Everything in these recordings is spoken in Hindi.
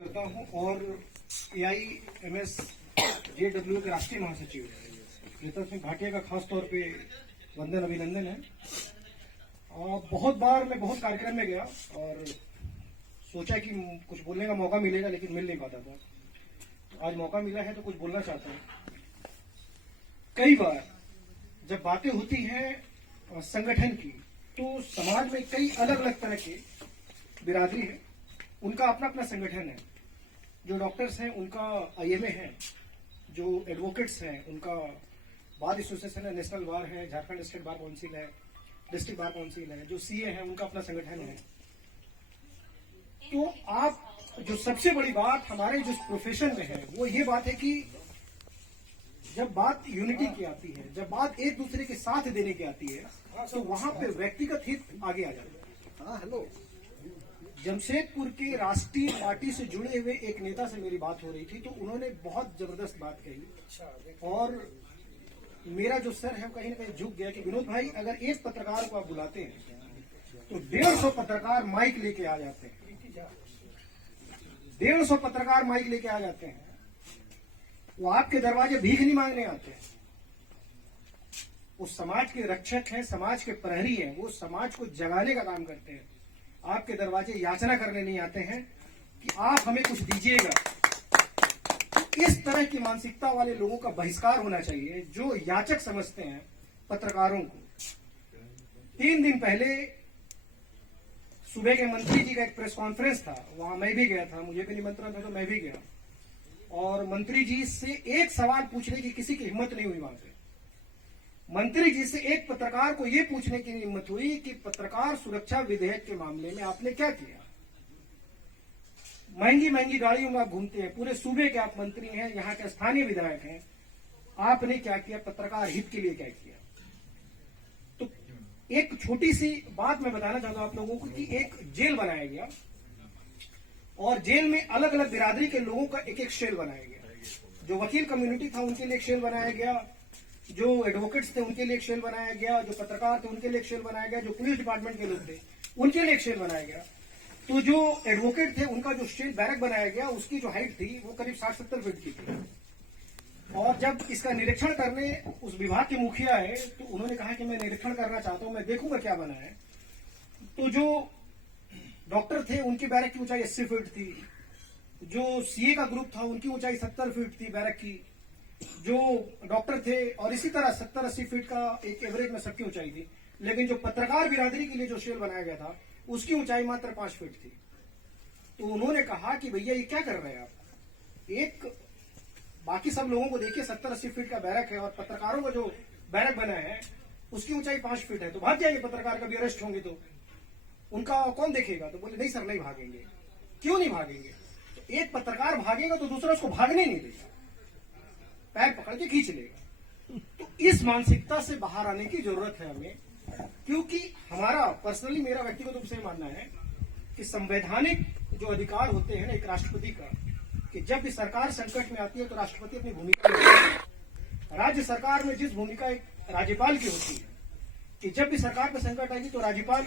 करता हूं और AIMS JW के राष्ट्रीय महासचिव प्रीतम सिंह भाटिया का खास तौर पे वंदन अभिनंदन है। बहुत बार मैं बहुत कार्यक्रम में गया और सोचा कि कुछ बोलने का मौका मिलेगा, लेकिन मिल नहीं पाता था। तो आज मौका मिला है तो कुछ बोलना चाहता हूं। कई बार जब बातें होती हैं संगठन की, तो समाज में कई अलग अलग तरह के बिरादरी है, उनका अपना अपना संगठन है। जो डॉक्टर्स हैं उनका IMA है, जो एडवोकेट्स हैं उनका बार एसोसिएशन है, नेशनल बार है, झारखंड स्टेट बार काउंसिल है, डिस्ट्रिक्ट बार काउंसिल है, जो CA है उनका अपना संगठन है। तो आप जो सबसे बड़ी बात हमारे जो प्रोफेशन में है वो ये बात है कि जब बात यूनिटी की आती है, जब बात एक दूसरे के साथ देने की आती है, तो वहां पे व्यक्तिगत हित आगे आ जाता है। हेलो, जमशेदपुर के राष्ट्रीय पार्टी से जुड़े हुए एक नेता से मेरी बात हो रही थी, तो उन्होंने बहुत जबरदस्त बात कही और मेरा जो सर है कहीं ना कहीं झुक गया कि विनोद भाई, अगर एक पत्रकार को आप बुलाते हैं तो 150 पत्रकार माइक लेके आ जाते हैं। 150 पत्रकार माइक लेके आ जाते हैं। वो आपके दरवाजे भीख नहीं मांगने आते हैं। वो समाज के रक्षक हैं, समाज के प्रहरी हैं, वो समाज को जगाने का काम करते हैं। आपके दरवाजे याचना करने नहीं आते हैं कि आप हमें कुछ दीजिएगा। इस तरह की मानसिकता वाले लोगों का बहिष्कार होना चाहिए, जो याचक समझते हैं पत्रकारों को। 3 दिन पहले सुबह के मंत्री जी का एक प्रेस कॉन्फ्रेंस था, वहां मैं भी गया था, मुझे भी निमंत्रण था तो मैं भी गया। और मंत्री जी से एक सवाल पूछने की किसी की हिम्मत नहीं हुई वहां पे। मंत्री जी से एक पत्रकार को यह पूछने की हिम्मत हुई कि पत्रकार सुरक्षा विधेयक के मामले में आपने क्या किया। महंगी महंगी गाड़ियों में आप घूमते हैं, पूरे सूबे के आप मंत्री हैं, यहाँ के स्थानीय विधायक हैं, आपने क्या किया, पत्रकार हित के लिए क्या किया। तो एक छोटी सी बात मैं बताना चाहता हूं आप लोगों को कि एक जेल बनाया गया और जेल में अलग अलग बिरादरी के लोगों का एक एक सेल बनाया गया। जो वकील कम्युनिटी था उनके लिए एक सेल बनाया गया, जो एडवोकेट्स थे उनके लिए एक सेल बनाया गया, जो पत्रकार थे उनके लिए एक सेल बनाया गया, जो पुलिस डिपार्टमेंट के लोग थे उनके लिए एक सेल बनाया गया। तो जो एडवोकेट थे उनका जो सेल बैरक बनाया गया, उसकी जो हाइट थी वो करीब 60-70 फीट की थी। और जब इसका निरीक्षण करने उस विभाग के मुखिया है, तो उन्होंने कहा कि मैं निरीक्षण करना चाहता हूं, मैं देखूंगा क्या बना है। तो जो डॉक्टर थे उनकी बैरक की ऊंचाई 80 फीट थी, जो CA का ग्रुप था उनकी ऊंचाई 70 फीट थी बैरक की, जो डॉक्टर थे और इसी तरह 70-80 फीट का एक एवरेज में सबकी ऊंचाई थी। लेकिन जो पत्रकार बिरादरी के लिए जो सेल बनाया गया था उसकी ऊंचाई मात्र 5 फीट थी। तो उन्होंने कहा कि भैया ये क्या कर रहे हैं आप, एक बाकी सब लोगों को देखिए 70-80 फीट का बैरक है और पत्रकारों का जो बैरक बना है उसकी ऊंचाई 5 फीट है, तो भाग जाएंगे पत्रकार, कभी अरेस्ट होंगे तो उनका कौन देखेगा। तो बोले नहीं सर, नहीं भागेंगे। क्यों नहीं भागेंगे? तो एक पत्रकार भागेगा तो दूसरा उसको भागने नहीं देगा, पैर पकड़ के खींच लेगा। तो इस मानसिकता से बाहर आने की जरूरत है हमें, क्योंकि हमारा पर्सनली, मेरा व्यक्तिगत रूप से मानना है कि संवैधानिक जो अधिकार होते हैं एक राष्ट्रपति का, कि जब भी सरकार संकट में आती है तो राष्ट्रपति अपनी भूमिका निभाता है। राज्य सरकार में जिस भूमिका एक राज्यपाल की होती है कि जब भी सरकार पर संकट आएगी तो राज्यपाल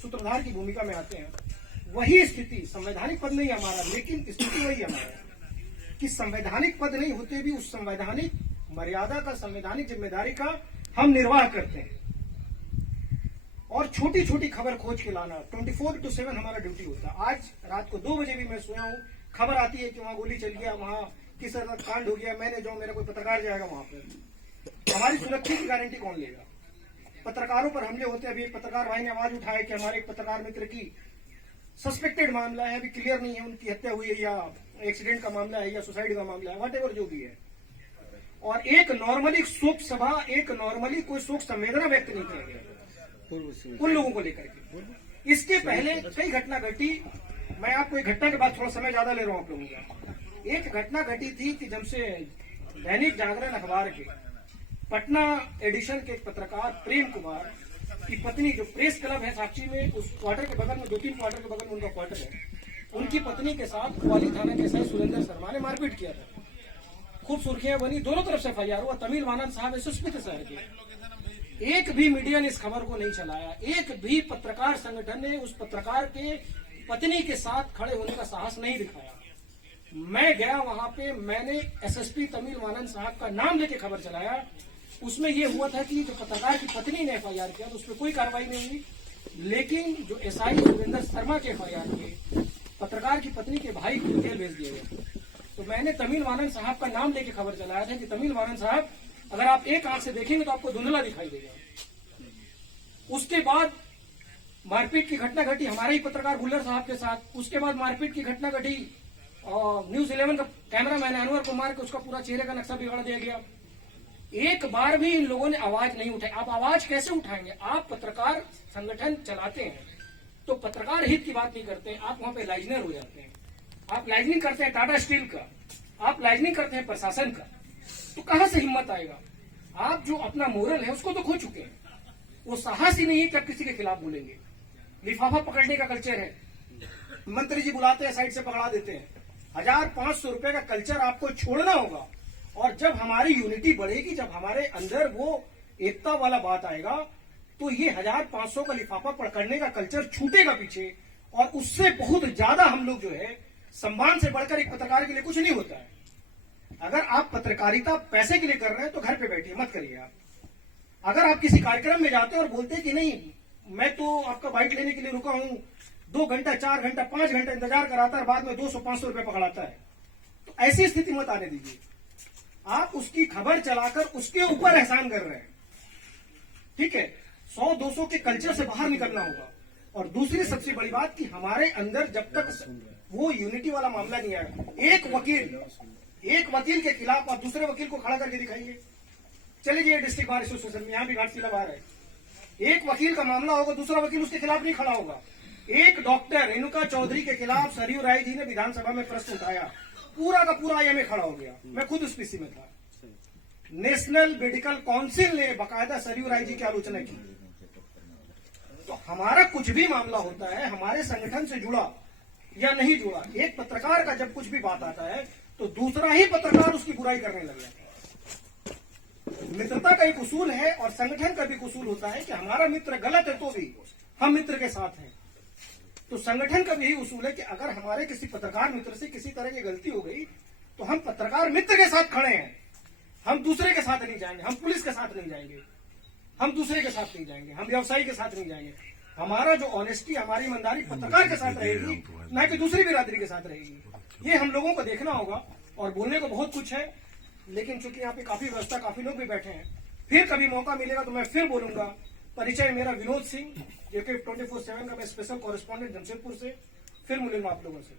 सूत्रधार की भूमिका में आते हैं, वही स्थिति संवैधानिक पद नहीं हमारा, लेकिन स्थिति वही हमारा कि संवैधानिक पद नहीं होते भी उस संवैधानिक मर्यादा का, संवैधानिक जिम्मेदारी का हम निर्वाह करते हैं। और छोटी छोटी खबर खोज के लाना 24/7 हमारा ड्यूटी होता है। आज रात को 2 बजे भी मैं सोया हूं, खबर आती है कि वहां गोली चल गया, वहां किस तरह कांड हो गया, मैंने जाऊं, मेरा कोई पत्रकार जाएगा वहां पर। हमारी सुरक्षा की गारंटी कौन लेगा? पत्रकारों पर हमले होते हैं। अभी एक पत्रकार भाई ने आवाज उठाया कि हमारे एक पत्रकार मित्र की सस्पेक्टेड मामला है, अभी क्लियर नहीं है उनकी हत्या हुई है या एक्सीडेंट का मामला है या सुसाइड का मामला है, व्हाटएवर जो भी है। और एक नॉर्मली शोक सभा, एक नॉर्मली कोई शोक संवेदना व्यक्त नहीं किया गया उन लोगों को लेकर के। इसके पहले कई घटना घटी। मैं आपको एक घटना के बाद थोड़ा समय ज्यादा ले रहा हूं आप लोगों का। एक घटना घटी थी कि जब से दैनिक जागरण अखबार के पटना एडिशन के एक पत्रकार प्रेम कुमार की पत्नी, जो प्रेस क्लब है साक्षी में, उस क्वार्टर के बगल में 2-3 क्वार्टर के बगल में उनका क्वार्टर है, उनकी पत्नी के साथ कुआली थाना के SI सुरेंद्र शर्मा ने मारपीट किया था। खूब सुर्खियां बनी, दोनों तरफ से FIR हुआ। तमिल वानन साहब सुस्मित शहर के, एक भी मीडिया ने इस खबर को नहीं चलाया, एक भी पत्रकार संगठन ने उस पत्रकार के पत्नी के साथ खड़े होने का साहस नहीं दिखाया। मैं गया वहां पे, मैंने एसएसपी तमिल वानन साहब का नाम लेके खबर चलाया। उसमें यह हुआ था कि जो पत्रकार की पत्नी ने एफआईआर किया तो उसमें कोई कार्रवाई नहीं हुई, लेकिन जो एसआई सुरेंद्र शर्मा के एफआईआर के पत्रकार की पत्नी के भाई को जेल भेज दिया गया। तो मैंने तमिल वानन साहब का नाम लेके खबर चलाया था कि तमिल वानन साहब, अगर आप एक आंख से देखेंगे तो आपको धुंधला दिखाई देगा। उसके बाद मारपीट की घटना घटी हमारे ही पत्रकार गुल्लर साहब के साथ। उसके बाद मारपीट की घटना घटी न्यूज 11 का कैमरामैन अनवर को मार के उसका पूरा चेहरे का नक्शा बिगाड़ दिया गया। एक बार भी इन लोगों ने आवाज नहीं उठाई। आप आवाज कैसे उठाएंगे? आप पत्रकार संगठन चलाते हैं तो पत्रकार हित की बात नहीं करते हैं, आप वहां पे लाइजनर हो जाते हैं। आप लाइजनिंग करते हैं टाटा स्टील का, आप लाइजनिंग करते हैं प्रशासन का, तो कहां से हिम्मत आएगा? आप जो अपना मोरल है उसको तो खो चुके हैं। वो साहस ही नहीं है कि आप किसी के खिलाफ बोलेंगे। लिफाफा पकड़ने का कल्चर है, मंत्री जी बुलाते हैं साइड से पकड़ा देते हैं। 1500 रुपए का कल्चर आपको छोड़ना होगा। और जब हमारी यूनिटी बढ़ेगी, जब हमारे अंदर वो एकता वाला बात आएगा, तो ये 1500 का लिफाफा पकड़ने का कल्चर छूटेगा पीछे। और उससे बहुत ज्यादा हम लोग जो है, सम्मान से बढ़कर एक पत्रकार के लिए कुछ नहीं होता है। अगर आप पत्रकारिता पैसे के लिए कर रहे हैं तो घर पे बैठिए, मत करिए आप। अगर आप किसी कार्यक्रम में जाते हैं और बोलते हैं कि नहीं मैं तो आपका बाइट लेने के लिए रुका हूं, 2 घंटा 4 घंटा 5 घंटा इंतजार कराता है, बाद में 200-500 रुपए पकड़ाता है, तो ऐसी स्थिति मत आने दीजिए। आप उसकी खबर चलाकर उसके ऊपर एहसान कर रहे हैं, ठीक है। 100-200 के कल्चर से बाहर निकलना होगा। और दूसरी सबसे बड़ी बात कि हमारे अंदर जब तक वो यूनिटी वाला मामला नहीं आया, एक वकील के खिलाफ आप दूसरे वकील को खड़ा करके दिखाइए। चले जाइए डिस्ट्रिक्ट बार एसोसिएशन में, यहां भी घाटशिला बार है। एक वकील का मामला होगा, दूसरा वकील उसके खिलाफ नहीं खड़ा होगा। एक डॉक्टर रेणुका चौधरी के खिलाफ सरयू राय जी ने विधानसभा में प्रश्न उठाया, पूरा का पूरा आईएमए खड़ा हो गया। मैं खुद उस पीसी में था। नेशनल मेडिकल काउंसिल ने बाकायदा सरयू राय जी की आलोचना की। तो हमारा कुछ भी मामला होता है, हमारे संगठन से जुड़ा या नहीं जुड़ा, एक पत्रकार का जब कुछ भी बात आता है तो दूसरा ही पत्रकार उसकी बुराई करने लग जाता है। मित्रता का एक उसूल है और संगठन का भी एक उसूल होता है कि हमारा मित्र गलत है तो भी हम मित्र के साथ हैं। तो संगठन का भी यही उसूल है कि अगर हमारे किसी पत्रकार मित्र से किसी तरह की गलती हो गई तो हम पत्रकार मित्र के साथ खड़े हैं, हम दूसरे के साथ नहीं जाएंगे, हम पुलिस के साथ नहीं जाएंगे, हम दूसरे के साथ नहीं जाएंगे, हम व्यवसायी के साथ नहीं जाएंगे। हमारा जो ऑनेस्टी, हमारी ईमानदारी पत्रकार के साथ रहेगी, न कि दूसरी बिरादरी के साथ रहेगी। ये हम लोगों को देखना होगा। और बोलने को बहुत कुछ है, लेकिन चूंकि यहाँ पे काफी व्यवस्था, काफी लोग भी बैठे हैं, फिर कभी मौका मिलेगा तो मैं फिर बोलूंगा। परिचय मेरा विनोद सिंह, जो कि 24/7 का मैं स्पेशल कॉरेस्पॉन्डेंट जमशेदपुर से। फिर मिलूंगा आप लोगों से।